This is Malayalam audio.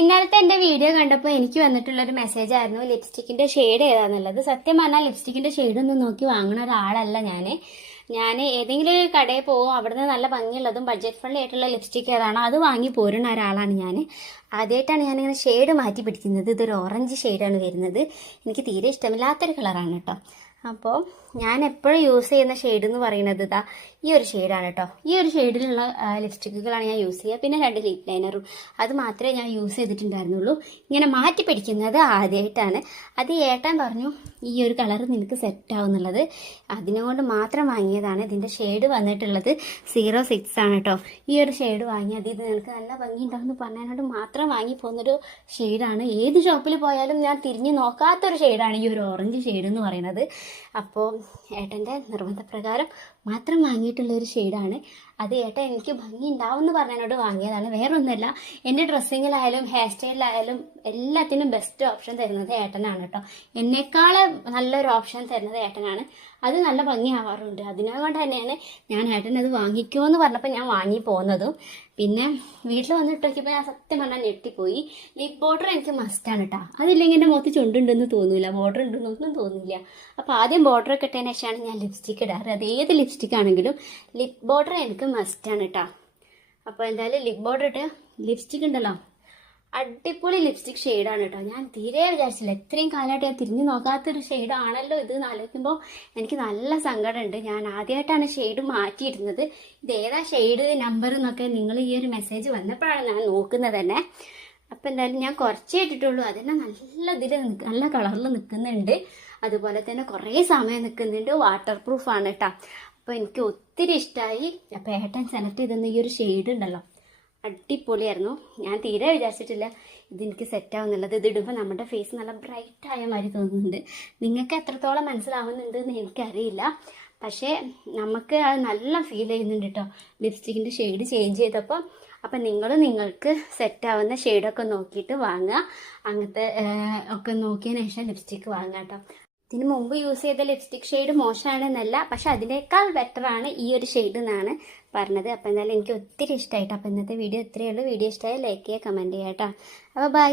ഇന്നലത്തെ എന്റെ വീഡിയോ കണ്ടപ്പോൾ എനിക്ക് വന്നിട്ടുള്ളൊരു മെസ്സേജ് ആയിരുന്നു ലിപ്സ്റ്റിക്കിന്റെ ഷെയ്ഡ് ഏതാന്നുള്ളത്. സത്യം പറഞ്ഞാൽ ലിപ്സ്റ്റിക്കിന്റെ ഷെയ്ഡ് ഒന്നും നോക്കി വാങ്ങുന്ന ഒരാളല്ല ഞാൻ ഏതെങ്കിലും ഒരു കടയിൽ പോകും, അവിടുന്ന് നല്ല ഭംഗിയുള്ളതും ബഡ്ജറ്റ് ഫ്രണ്ട്ലി ആയിട്ടുള്ള ലിപ്സ്റ്റിക് ഏതാണോ അത് വാങ്ങി പോരുന്ന ഒരാളാണ് ഞാൻ. ആദ്യമായിട്ടാണ് ഞാനിങ്ങനെ ഷെയ്ഡ് മാറ്റി പിടിക്കുന്നത്. ഇതൊരു ഓറഞ്ച് ഷെയ്ഡാണ് വരുന്നത്. എനിക്ക് തീരെ ഇഷ്ടമില്ലാത്തൊരു കളറാണ് കേട്ടോ. അപ്പോൾ ഞാൻ എപ്പോഴും യൂസ് ചെയ്യുന്ന ഷെയ്ഡ് എന്ന് പറയുന്നത് ഇതാ ഈ ഒരു ഷെയ്ഡാണ് കേട്ടോ. ഈ ഒരു ഷെയ്ഡിലുള്ള ലിപ്സ്റ്റിക്കുകളാണ് ഞാൻ യൂസ് ചെയ്യുക. പിന്നെ 2 ലിപ് ലൈനറും, അത് മാത്രമേ ഞാൻ യൂസ് ചെയ്തിട്ടുണ്ടായിരുന്നുള്ളൂ. ഇങ്ങനെ മാറ്റി പിടിക്കുന്നത് ആദ്യമായിട്ടാണ്. അത് ഏട്ടൻ പറഞ്ഞു ഈ ഒരു കളർ നിനക്ക് സെറ്റ് ആവുന്നുള്ളത്, അതിനുകൊണ്ട് മാത്രം വാങ്ങിയതാണ്. ഇതിൻ്റെ ഷെയ്ഡ് വന്നിട്ടുള്ളത് 06 ആണ് കേട്ടോ. ഈ ഒരു ഷെയ്ഡ് വാങ്ങിയത് ഇത് നിനക്ക് നല്ല ഭംഗിയുണ്ടാവുമെന്ന് പറഞ്ഞതിനോട് മാത്രം വാങ്ങി പോകുന്നൊരു ഷെയ്ഡാണ്. ഏത് ഷോപ്പിൽ പോയാലും ഞാൻ തിരിഞ്ഞു നോക്കാത്തൊരു ഷെയ്ഡാണ് ഈ ഒരു ഓറഞ്ച് ഷെയ്ഡ് എന്ന് പറയുന്നത്. അപ്പോൾ ഏട്ടൻ്റെ നിർബന്ധപ്രകാരം മാത്രം വാങ്ങിയിട്ടുള്ളൊരു ഷെയ്ഡാണ് അത്. ഏട്ടൻ എനിക്ക് ഭംഗി ഉണ്ടാവുമെന്ന് പറഞ്ഞതിനോട് വാങ്ങിയതാണ്, വേറെ ഒന്നുമല്ല. എൻ്റെ ഡ്രസ്സിങ്ങിലായാലും ഹെയർ സ്റ്റൈലിലായാലും എല്ലാത്തിനും ബെസ്റ്റ് ഓപ്ഷൻ തരുന്നത് ഏട്ടനാണ് കേട്ടോ. എന്നെക്കാളും നല്ലൊരു ഓപ്ഷൻ തരുന്നത് ഏട്ടനാണ്. അത് നല്ല ഭംഗിയാവാറുണ്ട്. അതിനുകൊണ്ട് തന്നെയാണ് ഞാൻ ഏട്ടൻ അത് വാങ്ങിക്കുമോ എന്ന് പറഞ്ഞപ്പോൾ ഞാൻ വാങ്ങി പോകുന്നതും. പിന്നെ വീട്ടിൽ വന്നിട്ട് നോക്കിയപ്പോൾ ഞാൻ സത്യം പറഞ്ഞാൽ ഞെട്ടിപ്പോയി. ലിപ് ബോർഡർ എനിക്ക് മസ്റ്റാണ് കേട്ടോ. അതില്ലെങ്കിൽ എൻ്റെ മുഖത്ത് ചുണ്ടുണ്ടെന്ന് തോന്നില്ല, ബോർഡർ ഉണ്ടെന്നൊന്നും തോന്നില്ല. അപ്പോൾ ആദ്യം ബോർഡറൊക്കെ ഇട്ടതിന് ശേഷമാണ് ഞാൻ ലിപ്സ്റ്റിക്ക് ഇടാറ്. അത് ഏത് ലിപ്സ്റ്റിക് ആണെങ്കിലും ലിപ് ബോർഡർ എനിക്ക് മസ്റ്റാണ് കേട്ടോ. അപ്പോൾ എന്തായാലും ലിപ് ബോർഡർ ഇട്ട് ലിപ്സ്റ്റിക് ഉണ്ടല്ലോ, അടിപൊളി ലിപ്സ്റ്റിക് ഷെയ്ഡാണ് കേട്ടോ. ഞാൻ തീരെ വിചാരിച്ചില്ല, ഇത്രയും കാലമായിട്ട് ഞാൻ തിരിഞ്ഞു നോക്കാത്തൊരു ഷെയ്ഡാണല്ലോ ഇത് ആലോചിക്കുമ്പോൾ എനിക്ക് നല്ല സങ്കടമുണ്ട്. ഞാൻ ആദ്യമായിട്ടാണ് ഷെയ്ഡ് മാറ്റിയിരുന്നത്. ഇത് ഏതാ ഷെയ്ഡ് നമ്പർ എന്നൊക്കെ നിങ്ങൾ ഈ ഒരു മെസ്സേജ് വന്നപ്പോഴാണ് ഞാൻ നോക്കുന്നത് തന്നെ. അപ്പം എന്തായാലും ഞാൻ കുറച്ചേ ഇട്ടിട്ടുള്ളൂ, അതന്നെ നല്ല നല്ല കളറിൽ നിൽക്കുന്നുണ്ട്. അതുപോലെ തന്നെ കുറേ സമയം നിൽക്കുന്നുണ്ട്. വാട്ടർ പ്രൂഫാണ് കേട്ടോ. അപ്പോൾ എനിക്ക് ഒത്തിരി ഇഷ്ടമായി. അപ്പോൾ ഏട്ടൻ സെലക്ട് ചെയ്തെന്ന ഈ ഒരു ഷെയ്ഡ് ഉണ്ടല്ലോ, അടിപൊളിയായിരുന്നു. ഞാൻ തീരെ വിചാരിച്ചിട്ടില്ല ഇതെനിക്ക് സെറ്റാവുന്നുള്ളത്. ഇതിടുമ്പോൾ നമ്മുടെ ഫേസ് നല്ല ബ്രൈറ്റ് ആയ മാതിരി തോന്നുന്നുണ്ട്. നിങ്ങൾക്ക് എത്രത്തോളം മനസ്സിലാവുന്നുണ്ട് എന്ന് എനിക്കറിയില്ല, പക്ഷേ നമുക്ക് അത് നല്ല ഫീൽ ചെയ്യുന്നുണ്ട് കേട്ടോ ലിപ്സ്റ്റിക്കിൻ്റെ ഷെയ്ഡ് ചേഞ്ച് ചെയ്തപ്പോൾ. അപ്പം നിങ്ങൾക്ക് സെറ്റാവുന്ന ഷെയ്ഡൊക്കെ നോക്കിയിട്ട് വാങ്ങുക. അങ്ങനത്തെ ഒക്കെ നോക്കിയതിന് ശേഷം ലിപ്സ്റ്റിക്ക് വാങ്ങുക കേട്ടോ. ഇതിന് മുമ്പ് യൂസ് ചെയ്ത ലിപ്സ്റ്റിക് ഷെയ്ഡ് മോശമാണെന്നല്ല, പക്ഷെ അതിനേക്കാൾ ബെറ്ററാണ് ഈ ഒരു ഷെയ്ഡ് എന്നാണ് പറഞ്ഞത്. അപ്പോൾ എന്തായാലും എനിക്ക് ഒത്തിരി ഇഷ്ടമായിട്ടോ. അപ്പോൾ ഇന്നത്തെ വീഡിയോ ഇത്രയേ ഉള്ളൂ. വീഡിയോ ഇഷ്ടമായി ലൈക്ക് ചെയ്യുക, കമൻറ്റ് ചെയ്യുക കേട്ടോ. അപ്പോൾ ബൈ.